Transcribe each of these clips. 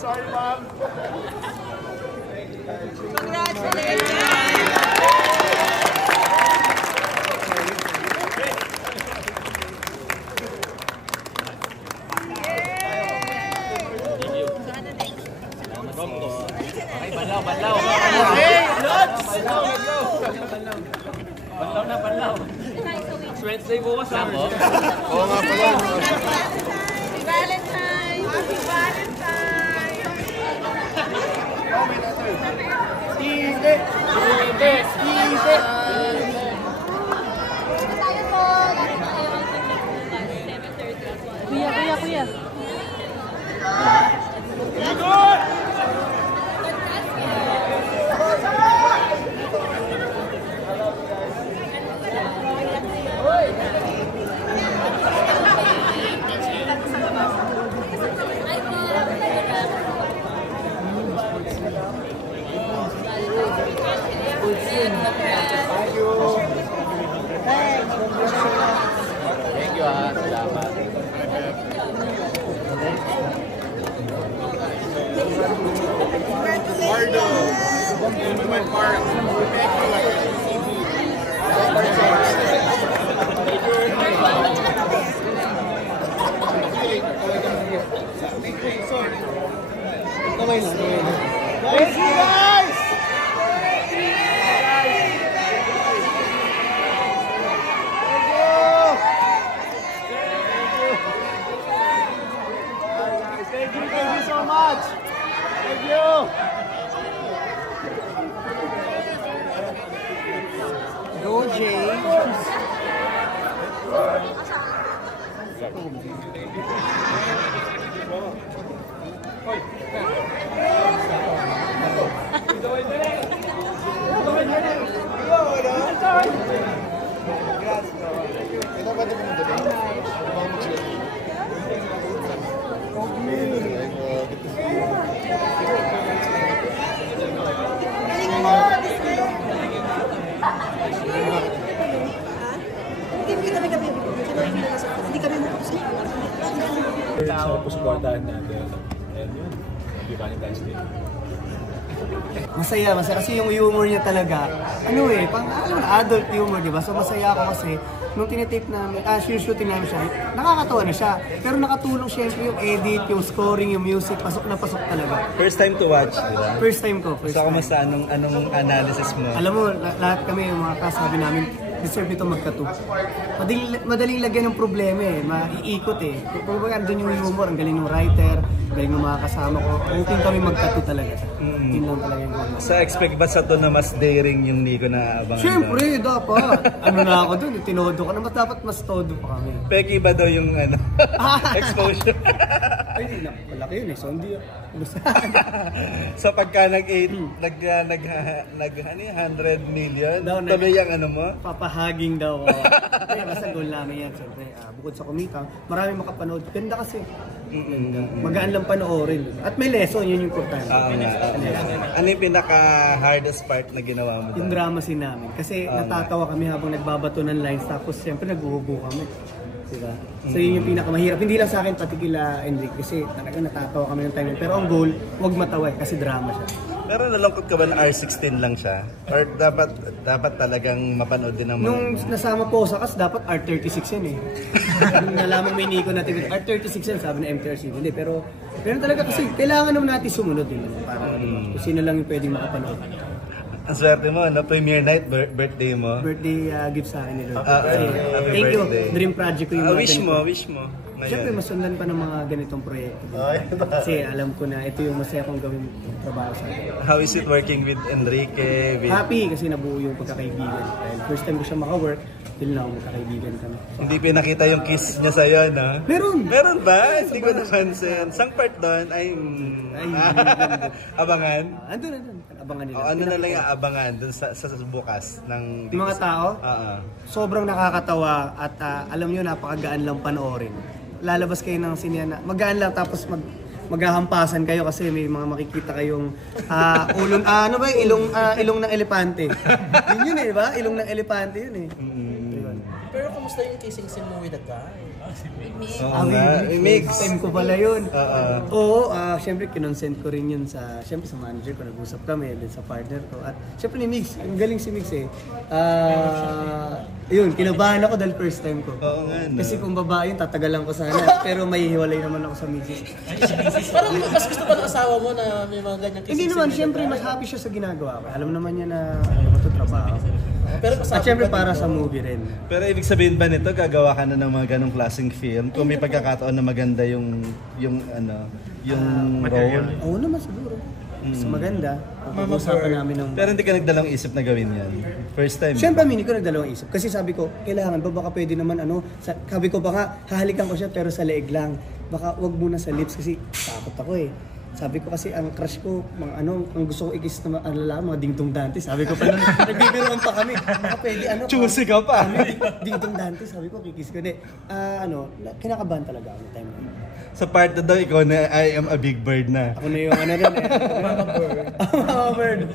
Sorry, ma'am. Congratulations! Banlaw. Hey, Lods! Banlaw. Wednesday bukas lang. Oo nga pala. Happy Valentine! Happy Valentine! Easy! Kuya. Thank you, salamat. Mardo! My part. Thank you, guys! Thank you so much. Thank you. Go, James. Sa pusuportahan natin. And yun, Happy Valentine's Day. Masaya kasi yung humor niya talaga, pang adult humor, di ba? So masaya ako kasi nung tinitape namin, shooting namin siya, nakakatawa na siya. Pero nakatulong syempre yung edit, yung scoring, yung music, pasok na pasok talaga. First time to watch, di ba? First time ko. So, kamusta? Anong analysis mo? Alam mo, lahat kami, yung mga kasabi namin, deserve ito magkatu. Madaling lagyan ng problema maiikot Kung baga, andun yung humor, ang galing ng writer, ang galing ng mga kasama ko. Hoping kami magkatu talaga. Yun lang talaga yung humor. So expect ba sa to na mas daring yung Nico na abangan? Siyempre, dapat. Na ako dun, tinodo ka na, dapat mas todo pa kami. Peki ba daw yung exposure? Ay, malaki yun So hindi So pagka nag-100 million, tuloy yung mo? Papahaging daw. Kaya basta goal namin yan. Siyempre, bukod sa kumita, marami makapanood. Ganda kasi. Magaan lang panoorin. At may lesson, yun yung importante. Ano yung pinaka-hardest part na ginawa mo? Yung drama scene namin. Kasi natatawa kami habang nagbabato ng lines. Tapos siyempre naghuhubo kami. Diba? So yun yung pinakamahirap. Hindi lang sa akin, pati kila Enrique. Kasi talaga natatawa kami ng time. Pero ang goal, huwag matawa kasi drama siya. Pero nalungkot ka ba na R16 lang siya? Or dapat talagang mapanood din ng mga... Nung nasama po sa kas, dapat R36 yan Nung nalaman may Nico natin, R36 yan, sabi na MTRC. Hindi, pero talaga kasi kailangan naman natin sumunod din. Para kung sino lang yung pwedeng makapanood. Ang swerte mo, premiere night, birthday mo. Birthday gift sa akin nila. Thank you, dream project ko yung wish mo. Siyempre, masundan pa ng mga ganitong proyekto. Kasi alam ko na ito yung masaya kong gawin trabaho sa akin. How is it working with Enrique? Happy kasi nabuo yung pagkakaibigan. Dahil first time ko siya maka-work, till now magkakaibigan kami. Hindi pinakita yung kiss niya sa'yo, no? Meron ba? Hindi ko napansin. Sang part doon ay abangan? Andun. Abangan nila. Ano na lang yung abangan doon sa bukas ng mga tao? Sobrang nakakatawa at alam nyo, napakagaan lang panoorin. Lalabas kayo ng sinehan, magaan lang tapos maghahampasan kayo kasi may mga makikita kayong ilong ng elepante. Yun di ba? Ilong ng elepante yun Pero kumusta yung kissing scene mo with the guy? Oo nga, mix. First time ko pala yun. Oo. Oo, syempre kinonsent ko rin yun sa manager ko, nag-usap kami din sa partner ko. At syempre ni Mix, ang galing si Mix eh. Yun, kinabahan ako dahil first time ko. Oo nga, no? Kasi kung babae yun, tatagalan ko sana. Pero may hiwalay naman ako sa misis. Parang mas gusto ba ng asawa mo na may mga ganyan Hindi naman, syempre mas happy siya sa ginagawa ko. Alam naman niya na ano ko ito, trabaho. Pero At syempre para sa movie rin. Pero ibig sabihin ba nito, gagawa ka na ng mga ganong klaseng film? Kung may pagkakataon na maganda yung role? Oo naman siguro. Mas maganda. Pag-uusapan namin ng... Pero hindi ka nagdalang isip na gawin yan? First time? Siyempre, hindi ko nagdalawang isip. Kasi sabi ko, kailangan ba baka pwede naman sabi ko baka hahalikan ko siya pero sa leeg lang. Baka wag muna sa lips kasi takot ako eh. Sabi ko kasi ang crush ko, ang gusto ko i-kiss na mga dingdong dante. Sabi ko pa nun, nagbibiruan pa kami. Baka pwede Choosy ka pa. Dingdong dante, sabi ko kikiss ko. Kinakabahan talaga ako time na yun. Sa part na daw, ikaw na I am a big bird na. Ako na yung rin eh. Mama bird.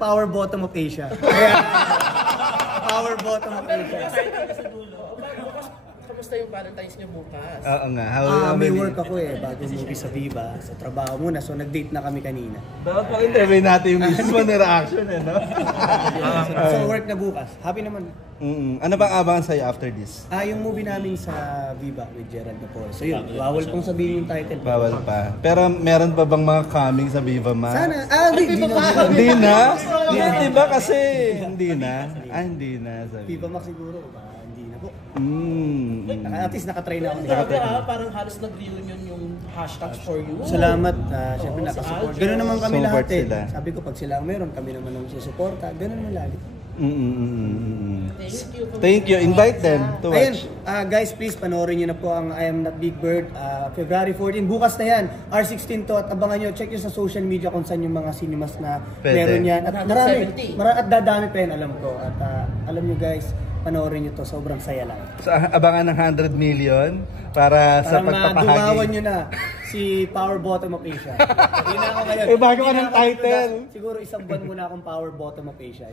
Power bottom of Asia. Power bottom of Asia. kamusta yung Valentine's niyo bukas? Oo nga. May work ako bago movie sa Viva. Sa trabaho muna. So nag-date na kami kanina. Dapat pag-interview natin yung mismo na reaction no? So work na bukas. Happy naman. Ano bang abangan sa'yo after this? Yung movie namin sa Viva with Gerald Napoli. So yun, bawal kong sabihin yung title. Bawal pa. Pero meron pa bang mga coming sa Viva Max? Sana. Hindi na. Hindi na? Diba kasi? Hindi na? Hindi na. Viva Max siguro. Hindi na po. At least nakatry na ako. Grabe parang halos nag-reunion yung hashtags for you. Salamat. Siyempre nakasupport. Ganun naman kami Support lahat sila. Sabi ko pag sila ang meron, kami naman ang susuporta. Ganun naman lagi. Thank you. Invite them to watch. Ayun, guys, please panoorin nyo na po ang I Am Not Big Bird. February 14, bukas na yan. R16 to at abangan nyo. Check nyo sa social media kung saan yung mga cinemas na meron yan. At at dadami pa yan, alam ko. At alam nyo guys, panoorin nyo to. Sobrang saya lang. So, abangan ng 100 million para sa pagpapahagi. Dumawan nyo na si Power Bottom of Asia. Hindi na ako ngayon. Bago ka ng title. Siguro isang buwan muna akong Power Bottom of Asia.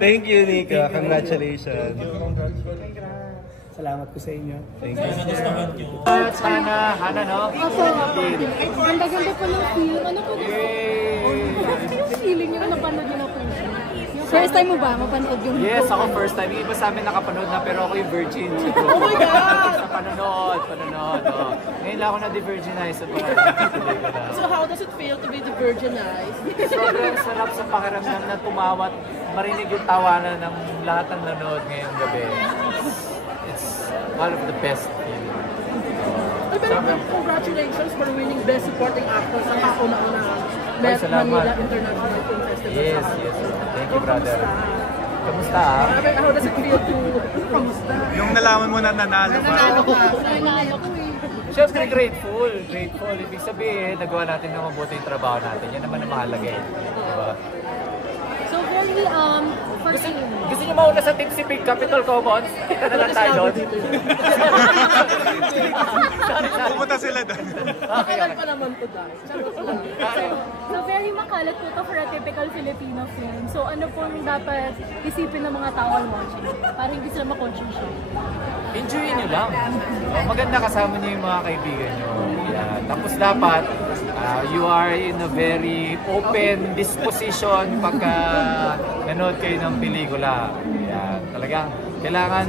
Thank you, Nico. Congratulations. Salamat po sa inyo. Thank you. Hana, no? Ang ganda po ng film. Ano po? Yung feeling nyo na napanood nyo na po siya? First time mo ba mapanood yung Yes, ako first time. Yung iba sa amin nakapanood na pero ako yung virgin. Oh my God! Sa panonood. Oh. Ngayon lang ako na-de-virginize. So how does it feel to be de-virginized? Sobrang sarap sa pakiramdam na tumawat, marinig yung tawanan ng lahat ng nanood ngayong gabi. It's one of the best feelings. Congratulations for winning Best Supporting Actor sa kauna-una Met Manila International Film Festival. Yes. Thank you, brother. Kamusta How does it feel to... Kamusta? Yung nalaman mo na nanalo ba? Nanalo ko eh. Siyempre grateful. Ibig sabihin, nagawa natin ng mabuti yung trabaho natin. Yan naman ang mahalaga eh. Diba? So very, Gusto niyo mauna sa Tipsy Pig Capitol Commons? Kita na lang tayo doon. Pupunta sila doon. Makagal pa naman to guys. so very makalat po to for a typical Filipino film. So ano pong dapat isipin ng mga tao while watching? Para hindi sila ma-conscious siya. Enjoyin nyo lang. Maganda kasama niyo yung mga kaibigan nyo. Yeah. Tapos dapat, you are in a very open disposition pagka nanood kayo ng pelikula. Yeah. Talagang kailangan,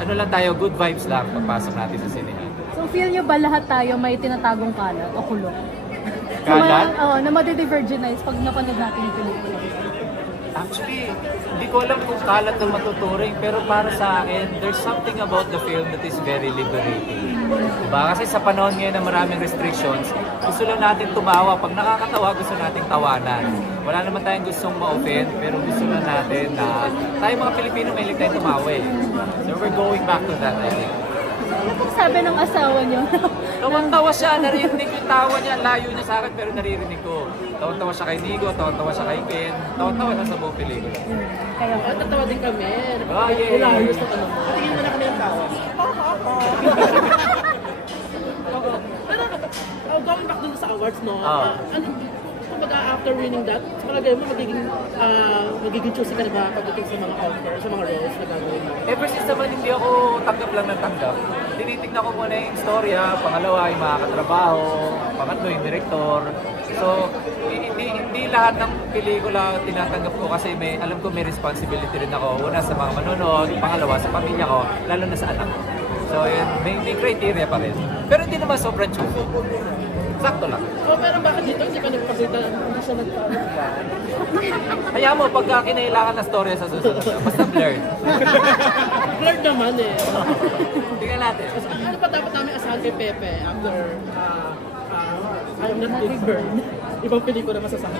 lang tayo, good vibes lang pagpasok natin sa sinehan. So feel nyo ba lahat tayo may tinatagong kalat o kulong? Kalat? Na madi-virginize pag napanood natin yung pelikula. Actually, hindi ko alam kung kalat na matuturing, pero para sa akin, there's something about the film that is very liberating. Diba? Kasi sa panahon ngayon na maraming restrictions, gusto lang natin tumawa. Pag nakakatawa, gusto natin tawanan. Wala naman tayong gustong ma-offend, pero gusto lang natin na tayo mga Pilipino mahilig tayong tumawa eh. So we're going back to that, I think. Ano pong sabi ng asawa nyo? Tawang-tawa siya, naririnig yung tawa niya, layo niya sa akin pero naririnig ko. Tawang-tawa siya kay Nigo, tawang-tawa siya kay Ken, tawang-tawa siya sa buong pelikula. Kaya po. Tatawa din kami. Yeah. Hilarious na tanong mo. Tingin mo na kami ang tawa. Pero, going back dun sa awards, no? kumbaga after winning that, sa palagay mo magiging choosy ka na ba pagdating sa mga offer, sa mga roles na gagawin mo? Ever since naman hindi ako tanggap lang ng tanggap, tinitignan ko muna yung istorya, pangalawa yung mga katrabaho, pangatlo yung director. So, hindi lahat ng pelikula tinatanggap ko kasi alam ko may responsibility rin ako. Una sa mga manonood, pangalawa sa pamilya ko, lalo na sa anak ko. So, yun, may criteria pa rin. Pero hindi naman sobrang choosy. Sakto lang. So, pero bakit dito hindi ka nagpakita, hindi siya nagpakita? Kaya mo, pagka kinailangan na story sa susunod, basta blurred. Blurred naman eh. Tingnan natin. Ano pa dapat namin asahan kay Pepe after I'm Not Big Bird? Ibang pelikula masasabi.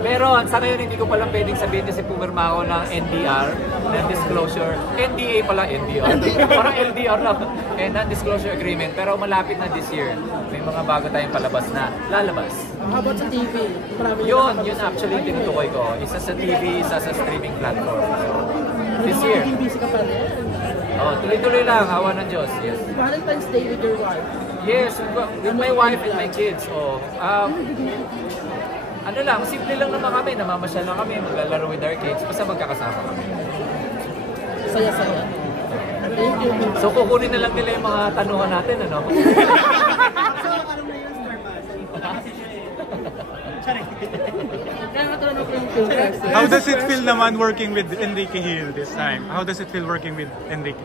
Meron, sa ngayon hindi ko palang pwedeng sabihin kasi pumirma ako ng NDR, non-disclosure, NDA pala, NDR. Parang LDR lang, non-disclosure agreement. Pero malapit na this year. May mga bago tayong palabas na lalabas. How about sa TV? Marami Yun actually yung tinutukoy ko. Isa sa TV, isa sa streaming platform. So, this year. Maging busy ka pa rin. Oh, tuloy-tuloy lang, awa ng Diyos. Yes. Valentine's Day with your wife. Yes, with my wife and my kids. Oh, ano lang, simple lang naman kami, namamasyal lang kami, maglalaro with our kids, basta magkakasama kami. Saya-saya. Thank you. So kukunin na lang nila yung mga tanungan natin, ano? How does it feel naman working with Enrique Hill this time? How does it feel working with Enrique?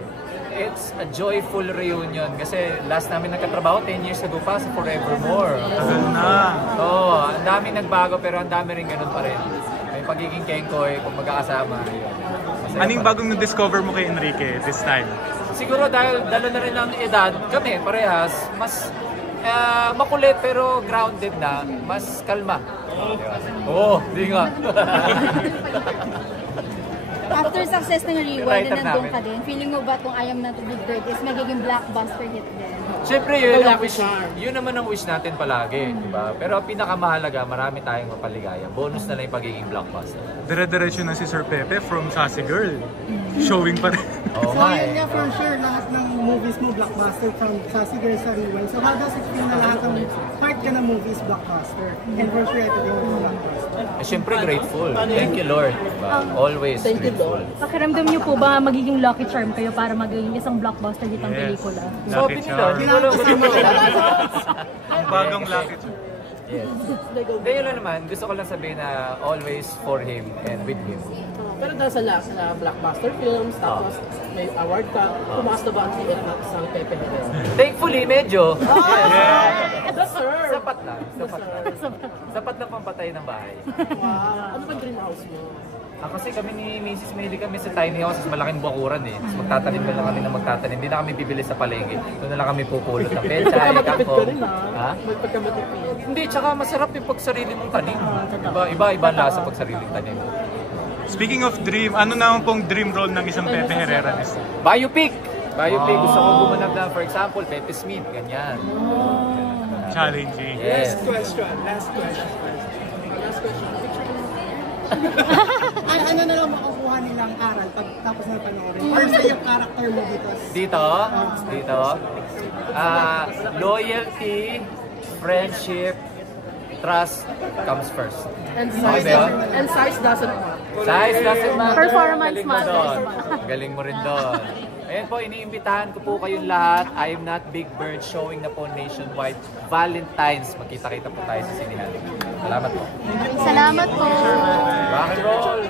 It's a joyful reunion kasi last namin nagkatrabaho 10 years ago pa sa Forevermore. Tagal na. Oo, ang dami nagbago pero ang dami rin ganun pa rin. May pagiging kengkoy kung magkakasama. Anong bagong na-discover mo kay Enrique this time? Siguro dahil dalo na rin ng edad, kami parehas, mas makulit pero grounded na, mas kalma. Oo, di nga. After success ng Rewind na nandun namin. ka din, feeling mo ba itong I Am Not a Big Bird is magiging blockbuster hit din? Siyempre yun naman ang wish natin palagi, di ba? Pero ang pinakamahalaga, marami tayong mapaligaya. Bonus na lang yung pagiging blockbuster. Dire-diretso na si Sir Pepe from Sassy Girl. Showing pa rin. Oo So nga yun eh. nga for sure, lahat ng movies mo blockbuster from Sassy Girl sa Rewind. So how does it feel na lahat ng part ka ng movies blockbuster? And for sure, ito din yung blockbuster. Siyempre grateful. Thank you Lord. Diba? Always grateful. Pakiramdam niyo po ba magiging lucky charm kayo para maging isang blockbuster ditong pelikula? Sabi nila, hindi ko lang Ang bagong Lucky Charm. Yes. Hindi yun lang naman, gusto ko lang sabihin na always for him and with him. Pero dahil sa last na blockbuster films, tapos may award ka, tumaas na ba ang ticket ng isang Pepe Herrera? Thankfully, medyo. Yes, sir! Sapat lang. Sapat lang pampatay ng bahay. Wow! Ano ba dream house mo? Kasi kami ni Mrs. May kami sa tiny house, malaking bakuran eh. Tapos magtatanim lang kami na magtatanim. Hindi na kami bibili sa palengke. Doon na lang kami pupulot ng pechay, Magpagkamatipid ka kangkong. rin ha? Magpagkamatipid. Hindi, tsaka masarap yung pag sarili mong tanim. Iba ang lasa pag sariling tanim. Speaking of dream, ano naman pong dream role ng isang Pepe Herrera this time? Biopic! Gusto ko gumanap na, for example, Pepe Smith, ganyan. Challenging. Yes. Last question. Ano na lang makukuha nilang aral pag tapos na panoorin? Or sa yung character mo dito? Dito. Loyalty, friendship, trust comes first. And Okay ba yun? size doesn't matter. Size doesn't matter. Performance Galing mo matters. doon. Galing mo rin doon. Ayan po, iniimbitahan ko po kayong lahat. I Am Not Big Bird, showing na po nationwide. Valentine's, magkita-kita po tayo sa sinihan. Salamat po. Salamat po! Rock and roll!